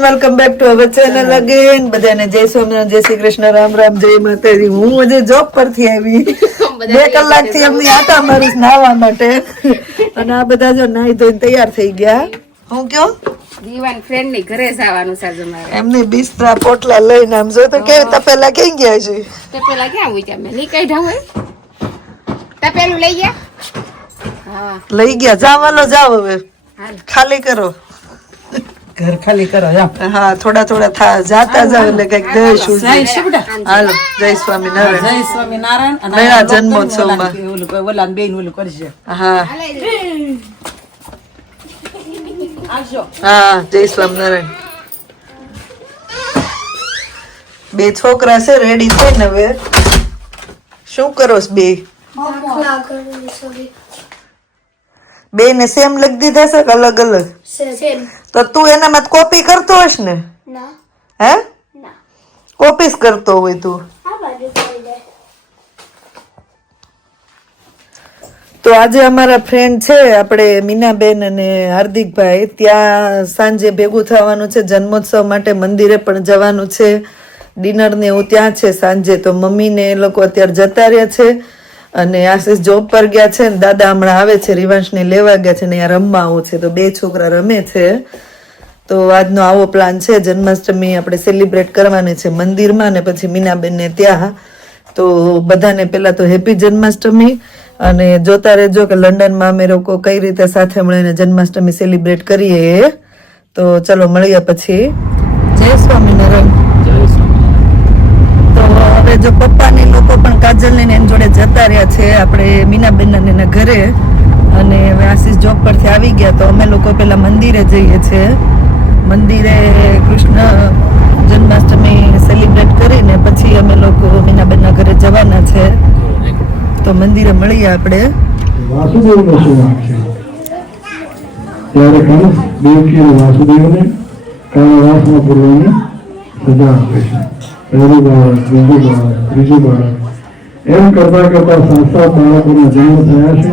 Welcome back to our channel again બધાને જય સ્વામિનારાયણ જય શ્રી કૃષ્ણ રામ રામ જય માતાજી. હું આજે જોબ પરથી આવી. બે કલાકથી એમની આટા મારું નાવા માટે. અને આ બધા જો નાહી ધોઈને તૈયાર થઈ ગયા. હું કયો? દીવાન ફ્રેન્ડની ઘરે જવાનું છે આજે મારે. એમની બિસ્તરા પોટલા લઈને આમ જો તો કે તપેલા કઈ ગયા છે? તપેલા ક્યાં હોય તમે ની કાઢ્યા હોય. તપેલું લઈ ગયા? હા. લઈ ગયા. જાવાનો જાવ હવે. ખાલી કરો. ઘર ખાલી કરો હા થોડા થોડા થા જાતા જાવ એટલે કંઈક જય હાલો જય સ્વામિનારાયણ જય સ્વામિનારાયણ અને નયા જન્મોત્સવમાં. ઓલું ઓલા બેન ઓલું કરશે. હા. હા જય સ્વામિનારાયણ બે છોકરા છે રેડી થઈને હવે? શું કરો છો બે? બે ને સેમ લખી દીધા છે કે અલગ અલગ? તો તું એનામાં કોપી કરતો હશ ને? હે? કોપી જ કરતો હોય તું. તો આજે અમારા ફ્રેન્ડ છે આપણે મીનાબેન અને હાર્દિકભાઈ. ત્યાં સાંજે ભેગું થવાનું છે જન્મોત્સવ માટે મંદિરે પણ જવાનું છે. ડિનર ને એવું ત્યાં છે સાંજે. તો મમ્મી ને એ લોકો અત્યારે જતા રહ્યા છે. અને આશીષ જોબ પર ગયા છે ને દાદા હમણાં આવે છે રિવાંશને લેવા ગયા છે ને અહીંયા રમવા આવું છે. તો બે છોકરા રમે છે. તો આજનો આવો પ્લાન છે, જન્માષ્ટમી આપણે સેલિબ્રેટ કરવાની છે મંદિરમાં ને પછી મીનાબેનને ત્યાં. તો બધાને પહેલાં તો હેપી જન્માષ્ટમી અને જોતા રહેજો કે લંડનમાં અમે લોકો કઈ રીતે સાથે મળીને જન્માષ્ટમી સેલિબ્રેટ કરીએ. તો ચલો મળીએ પછી. જય સ્વામિનારાયણ. હવે જો પપ્પાને લોકો પણ કાજલ ને એની જોડે જતા રહ્યા છે, આપણે મીનાબેન એના ઘરે. અને હવે આશીષ જોબ પરથી આવી ગયા, તો અમે લોકો પેલા મંદિરે જઈએ છીએ. મંદિરે કૃષ્ણ જન્માષ્ટમી સેલિબ્રેટ કરીને પછી અમે લોકો મીનાબેનના ઘરે જવાના છે. તો મંદિરે મળીએ આપણે. ત્યારે કંસ સજા આપે છે. પહેલું બાળક બીજું બાળક ત્રીજું બાળક એમ કરતા કરતા સાત સાત બાળકોના જન્મ થયા છે.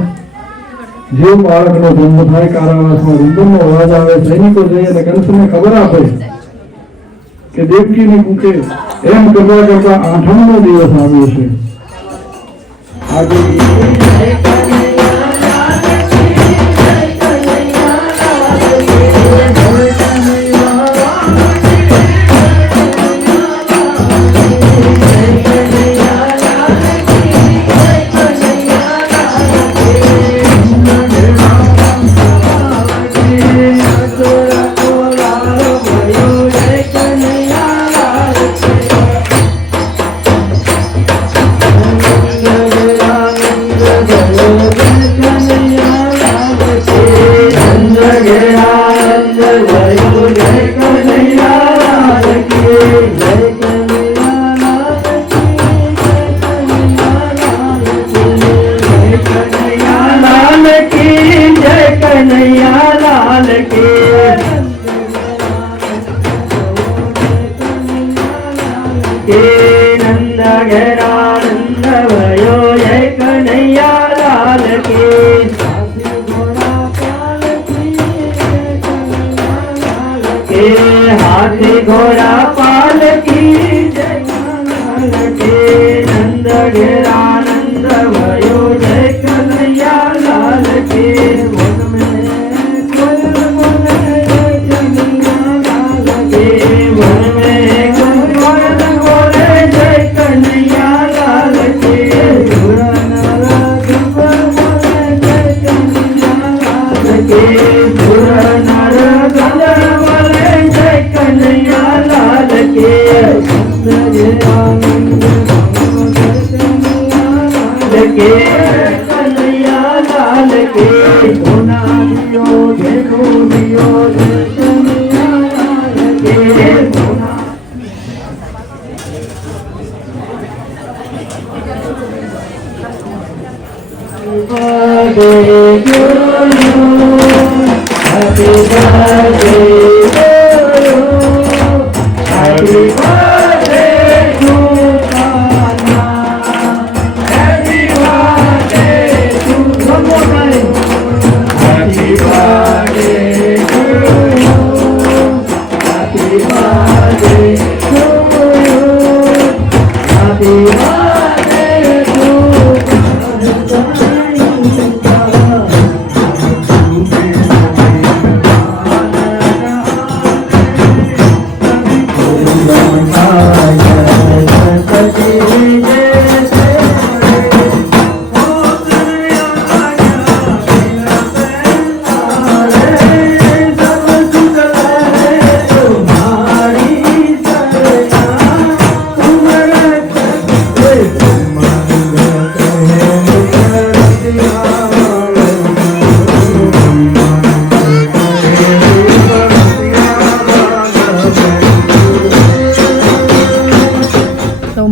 જે બાળકનો જન્મ થાય, કારાવાસમાં રૂંદરનો અવાજ આવે, સૈનિકો જઈ અને કંસને ખબર આપે કે દેવકીને કૂકે એમ કરતા કરતા આઠમનો દિવસ આવ્યો છે. આજે ke के कन्हैया लाल के धोना के धोना you. Happy birthday to you. Happy birthday.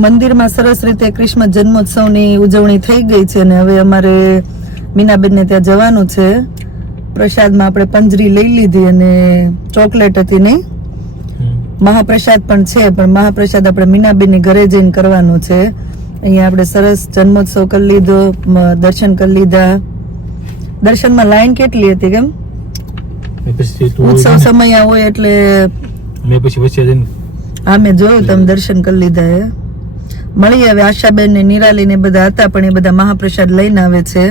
મંદિરમાં સરસ રીતે કૃષ્ણ જન્મોત્સવની ઉજવણી થઈ ગઈ છે અને હવે અમારે મીનાબેનને ત્યાં જવાનું છે. પ્રસાદમાં આપણે પંજરી લઈ લીધી અને ચોકલેટ હતી નહીં. મહાપ્રસાદ પણ છે પણ મહાપ્રસાદ આપણે મીનાબેનની ઘરે જઈને કરવાનો છે. અહીંયા આપણે સરસ જન્મોત્સવ કરી લીધો દર્શન કરી લીધા. દર્શનમાં લાઈન કેટલી હતી કેમ? ઉત્સવ સમય હોય એટલે મેં પછી વચ્ચે જઈને હા મેં જોયું તમે દર્શન કરી લીધા હે મળી આવે આશાબેન ને નિરાલી ને બધા હતા પણ એ બધા મહાપ્રસાદ લઈને આવે છે.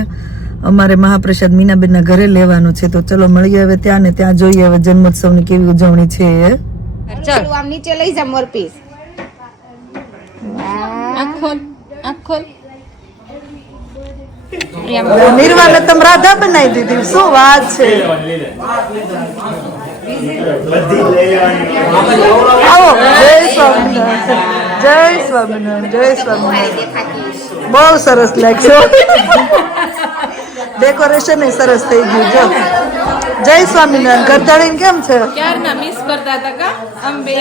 અમારે મહાપ્રસાદ મીનાબેન ના ઘરે લેવાનું છે તો ચલો મળીએ હવે ત્યાં ને ત્યાં જોઈએ હવે જન્મોત્સવની કેવી ઉજવણી છે એ. ચાલ. આમ નીચે લઈ જા મોરપીસ આખો આખો નિર્વાલે તમ રાધા બનાવી દીધી. શું વાત છે? આવો જય સ્વામિનારાયણ. જય સ્વામિનારાયણ જય સ્વામિનારાયણ. બહુ સરસ લાગશે. ડેકોરેશન એ સરસ થઈ ગયું જો. જય સ્વામિનારાયણ ગરદાડીને કેમ છે? ક્યારના મિસ કરતા હતા કા? આમ બે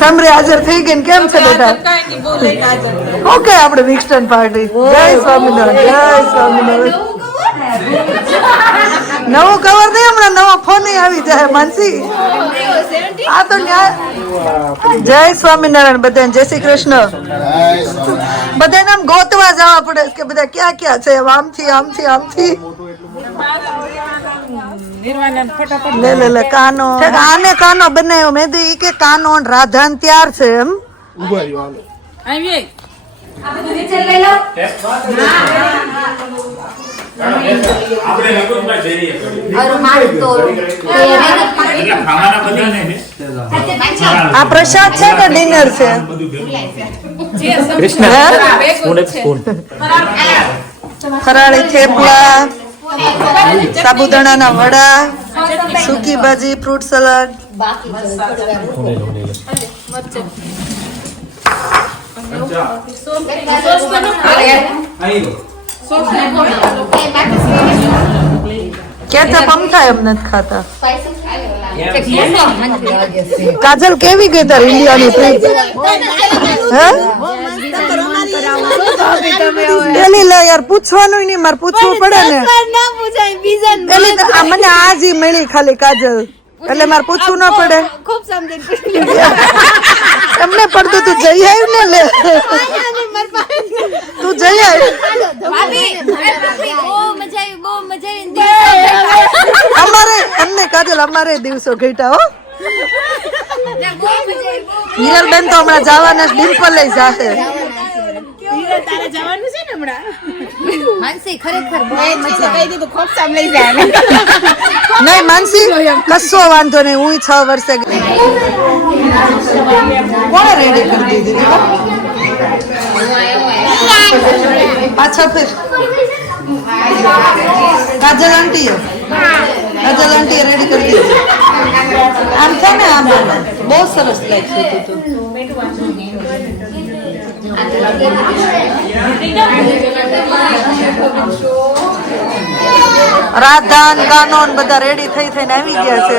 સાંભળે હાજર થઈ ગઈ ને કેમ છે બેટા ઓકે આપણે વિક્સ્ટન પાર્ટી જય સ્વામિનારાયણ જય સ્વામિનારાયણ. નવો કવર નહીં હમણાં નવો ફોન આવી જાય માનસી. આ તો જય સ્વામિનારાયણ બધાને જય શ્રી કૃષ્ણ. બધાને આમ ગોતવા જવા પડે કે બધા ક્યાં ક્યાં છે? આમ આમથી આમથી આમથી લે લે લે કાનો. આને કાનો બનાવ્યો મેં કીધું કે કાનો રાધાન ત્યાર છે એમ? આવી આ પ્રસાદ છે કે ડિનર છે? કૃષ્ણ સ્પૂન એક સ્પૂન ફરાળી થેપલા સાબુદાણાના વડા સૂકી ભાજી ફ્રૂટ સલાડ. કેચઅપ અમથા એમ નથી ખાતા. કાજલ કેવી ગઈ તાર ઇન્ડિયાની ટ્રીપ હે? પેલી લે યાર પૂછવાનું નહીં મારે પૂછવું પડે ને. મને આજે મળી ખાલી કાજલ. એટલે મારે પૂછવું ન પડે. એમને પડતું તું જઈ આવ્યું ને લે. તું જઈ આવ્યું અમારે અમને કાજલ અમારે દિવસો ઘટ્યા હો. હિરલબેન તો હમણાં જવાના ડિમ્પલ લઈ જાશે. છે ને ખોપસામ લઈ ખરેખર નહીં માનસી કશો વાંધો નહીં હું છ વર્ષે ગઈ. કોણે રેડી કરી દીધી? પાછા ફેર. કાજલ આંટીએ. કાજલ આંટીએ રેડી કરી દીધી. આમ છે ને આમ બહુ સરસ લાગ્યું તું રાજધાન કાનોન બધા રેડી થઈ થઈને આવી ગયા છે.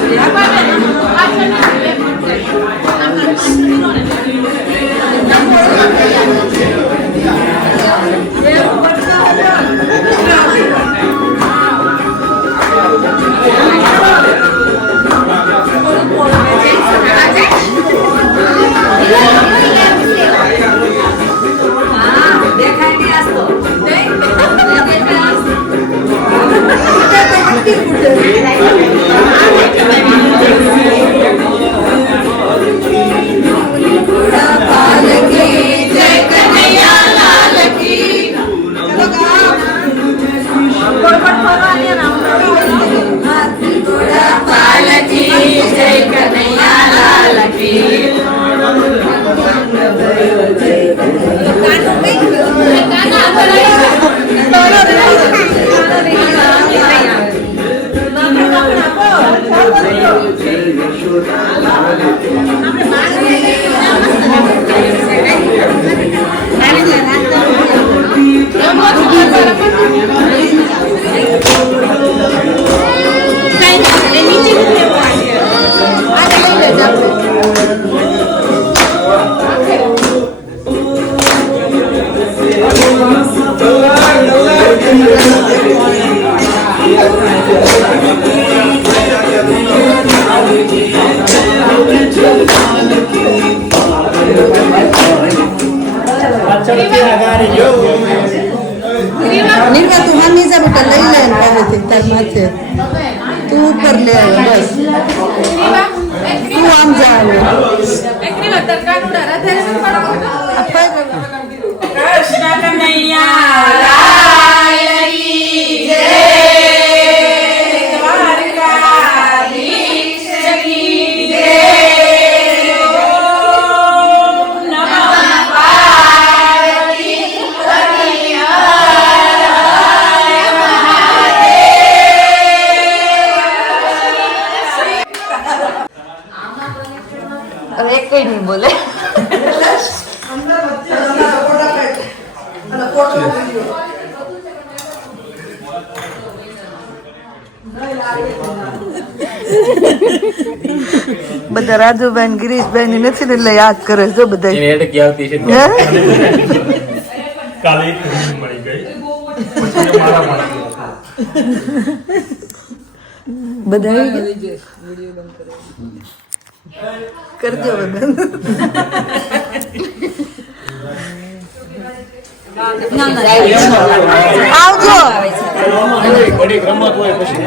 Gracias. બધા રાજુભાઈ ને ગિરીશભાઈ ની નથી ને એટલે યાદ કરે છે જો બધા? કાલે મળી ગઈ. બધા કરજો બંધ. આવજો.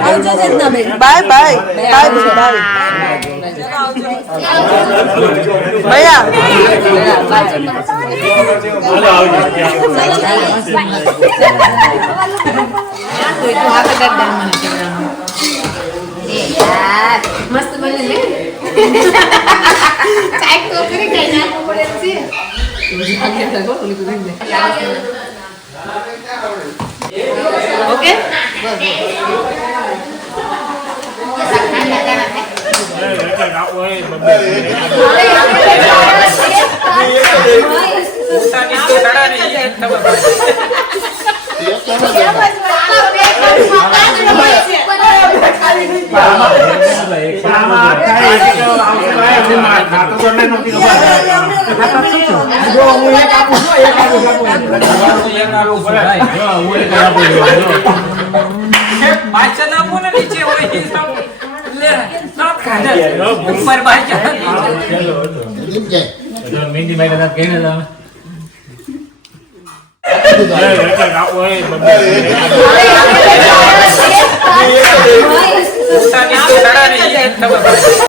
આવજો પછી બાય બાય. Bye bye. ભૈયા. મસ્ત બને ને તો કરી કઈ નાખવું પડે છે. ઓકે પાછળ ઉપર પાછળ મહેંદી મારી કદાચ કહીને ચડાવી